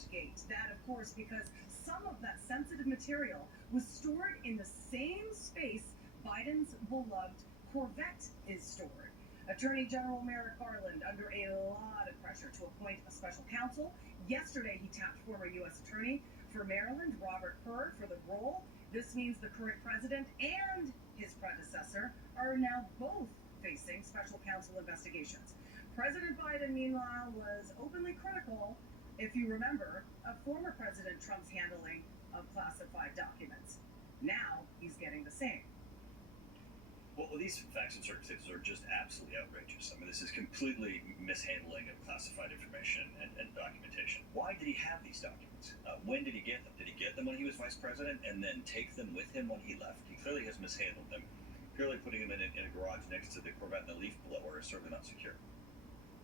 GarageGate. That, of course, because some of that sensitive material was stored in the same space Biden's beloved Corvette is stored. Attorney General Merrick Garland under a lot of pressure to appoint a special counsel. Yesterday, he tapped former U.S. Attorney for Maryland, Robert Hur, for the role. This means the current president and his predecessor are now both facing special counsel investigations. President Biden, meanwhile, was openly critical, if you remember, of former President Trump's handling of classified documents. Now he's getting the same. Well, these facts and circumstances are just absolutely outrageous. I mean, this is completely mishandling of classified information and documentation. Why did he have these documents? When did he get them? Did he get them when he was vice president and then take them with him when he left? He clearly has mishandled them. Purely putting them in a garage next to the Corvette and the Leaf blower is certainly not secure.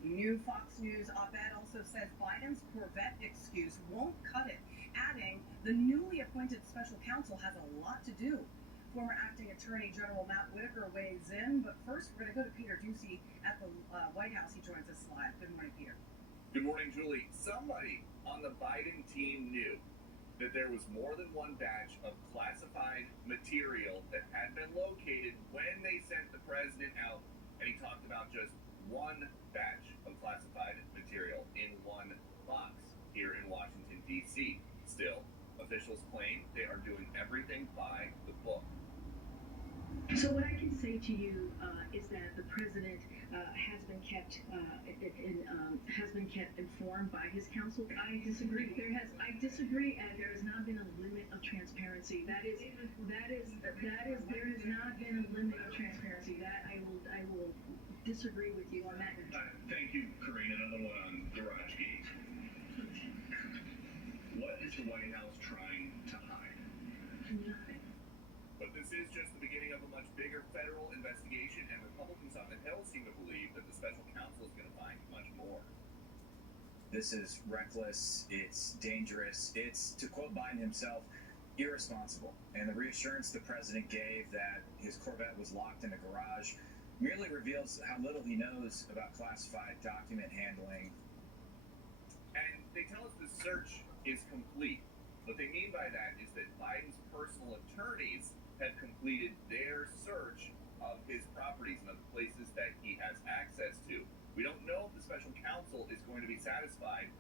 New Fox News op-ed also says Biden's Corvette excuse won't cut it, adding the newly appointed special counsel has a lot to do. Former acting attorney general Matt Whitaker weighs in, but first we're going to go to Peter Doocy at the White House. He joins us live. Good morning, Peter. Good morning, Julie. Somebody on the Biden team knew that there was more than one batch of classified material that had been located when they sent the president out, and he talked about just one batch of classified material in one box here in Washington, D.C. Still, officials claim they are doing everything by the book. So what I can say to you is that the president has been kept informed by his counsel. I disagree. I disagree, and there has not been a limit of transparency. There has not been a limit of transparency. That I will disagree with you on that. Thank you, Karine. Another one on GarageGate. What is the White House trying to hide? Nothing. But this is just the beginning of a much bigger federal investigation, and Republicans on the Hill seem to believe that the special counsel is going to find much more. This is reckless, it's dangerous, it's, to quote Biden himself, irresponsible. And the reassurance the president gave that his Corvette was locked in a garage merely reveals how little he knows about classified document handling. And they tell us the search is complete. What they mean by that is that Biden's personal attorneys have completed their search of his properties and of the places that he has access to. We don't know if the special counsel is going to be satisfied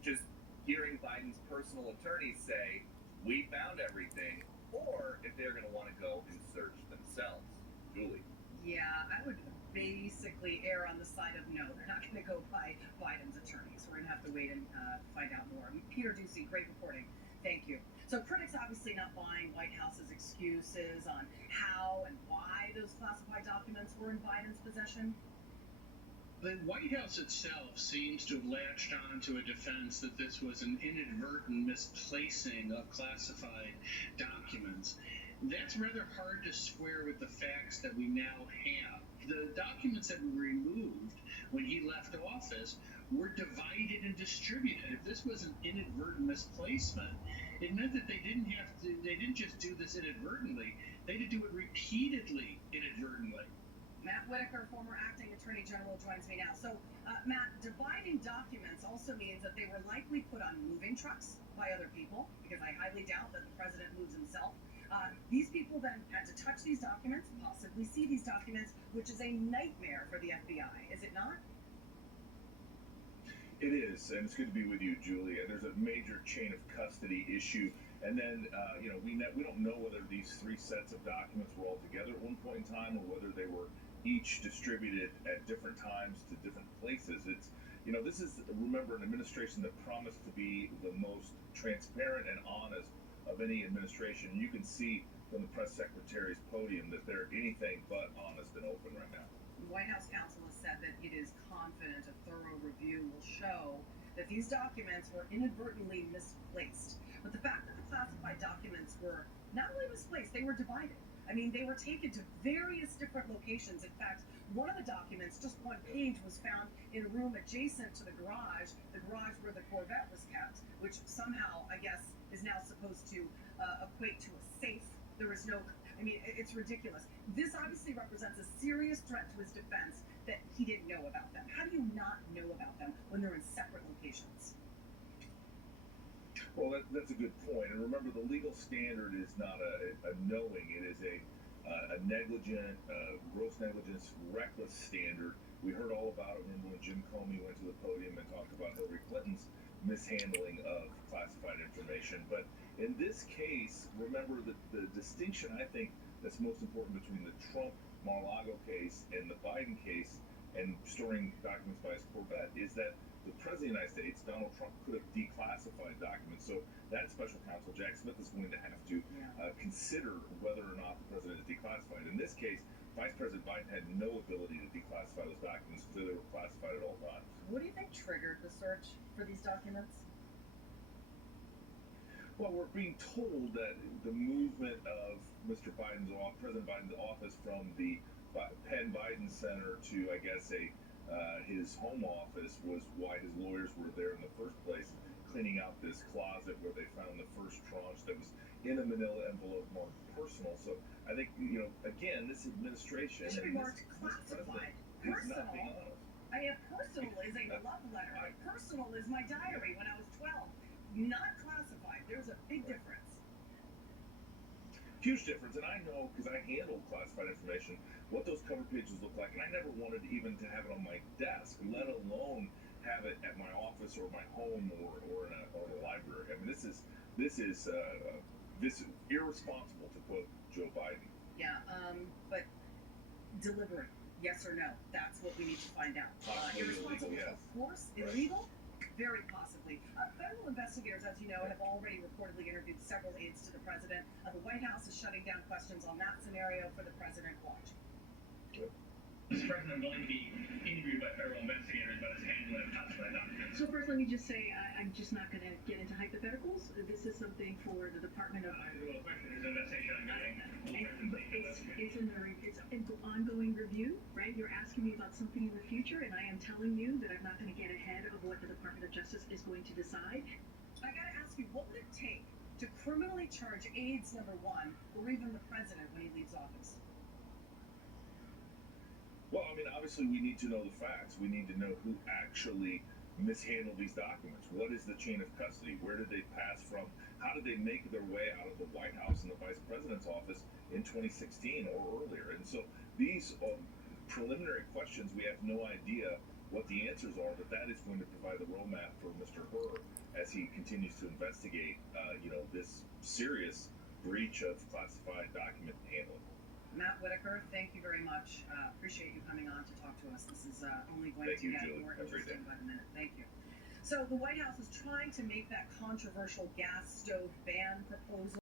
just hearing Biden's personal attorneys say, we found everything, or if they're going to want to go and search themselves. Julie. Yeah, I would basically err on the side of no. They're not going to go by Biden's attorneys. We're going to have to wait and find out more. Peter Doocy, great reporting. Thank you. So critics obviously not buying White House's excuses on how and why those classified documents were in Biden's possession. The White House itself seems to have latched on to a defense that this was an inadvertent misplacing of classified documents. That's rather hard to square with the facts that we now have. The documents that were removed when he left office were divided and distributed. If this was an inadvertent misplacement, it meant that they didn't just do this inadvertently, they had to do it repeatedly inadvertently. Matt Whitaker, former acting attorney general, joins me now. So, Matt, dividing documents also means that they were likely put on moving trucks by other people, because I highly doubt that the president moves himself. These people then had to touch these documents, possibly see these documents, which is a nightmare for the FBI, is it not? It is, and it's good to be with you, Julie. There's a major chain of custody issue, and then we don't know whether these three sets of documents were all together at one point in time, or whether they were each distributed at different times to different places. It's this is, remember, an administration that promised to be the most transparent and honest of any administration. You can see from the press secretary's podium that they're anything but honest and open right now. White House counsel has said that it is confident a thorough review will show that these documents were inadvertently misplaced. But the fact that the classified documents were not only misplaced, they were divided. I mean, they were taken to various different locations. In fact, one of the documents, just one page, was found in a room adjacent to the garage where the Corvette was kept, which somehow, I guess, is now supposed to equate to a safe. There is no, I mean, it's ridiculous. This obviously represents a serious threat to his defense that he didn't know about them. How do you not know about them when they're in separate locations? Well, that's a good point. And remember, the legal standard is not a knowing; it is a negligent, gross negligence, reckless standard. We heard all about it. Remember when Jim Comey went to the podium and talked about Hillary Clinton's mishandling of classified information. But in this case, remember that the distinction I think that's most important between the Trump Mar-a-Lago case and the Biden case and storing documents by his Corvette is that the President of the United States, Donald Trump, could have declassified documents. So that special counsel, Jack Smith, is going to have to consider whether or not the President is declassified. In this case, Vice President Biden had no ability to declassify those documents because they were classified at all times. What do you think triggered the search for these documents? Well, we're being told that the movement of President Biden's office from the Penn Biden Center to, I guess, his home office was why his lawyers were there in the first place, cleaning out this closet where they found the first tranche that was in a manila envelope marked personal. So I think, again, this administration It should be marked this classified. president is not being Personal. honest. I mean, personal is a love letter. Personal is my diary when I was 12. Not classified. There's a big difference. Huge difference, and I know because I handled classified information what those cover pages look like, and I never wanted even to have it on my desk, let alone have it at my office or my home or in a library. I mean, this is irresponsible, to quote Joe Biden. Yeah, but deliberate, yes or no? That's what we need to find out. Possibly Irresponsible, illegal, yes. of course. Right. Illegal? Very possibly. Federal investigators, as you know, have already reportedly interviewed several aides to the president. The White House is shutting down questions on that scenario for the president. Watch. Mr. President, I'm going to be interviewed by federal investigators about his handling of classified documents. So first, let me just say, I'm just not going to get into hypotheticals. This is something for the Department of. The question is investigation ongoing. It's an ongoing review, right? You're asking me about something in the future, and I am telling you that I'm not going to get ahead of what the Department of Justice is going to decide. I gotta ask you, what would it take to criminally charge aides number one, or even the president when he leaves office? Well, I mean, obviously, we need to know the facts. We need to know who actually mishandled these documents. What is the chain of custody? Where did they pass from? How did they make their way out of the White House and the Vice President's office in 2016 or earlier? And so these preliminary questions, we have no idea what the answers are, but that is going to provide the roadmap for Mr. Hur as he continues to investigate, this serious breach of classified document handling. Matt Whitaker, thank you very much. Appreciate you coming on to talk to us. This is only going Thank to you, get Julie. more Have a great interesting by the minute. Thank you. So the White House is trying to make that controversial gas stove ban proposal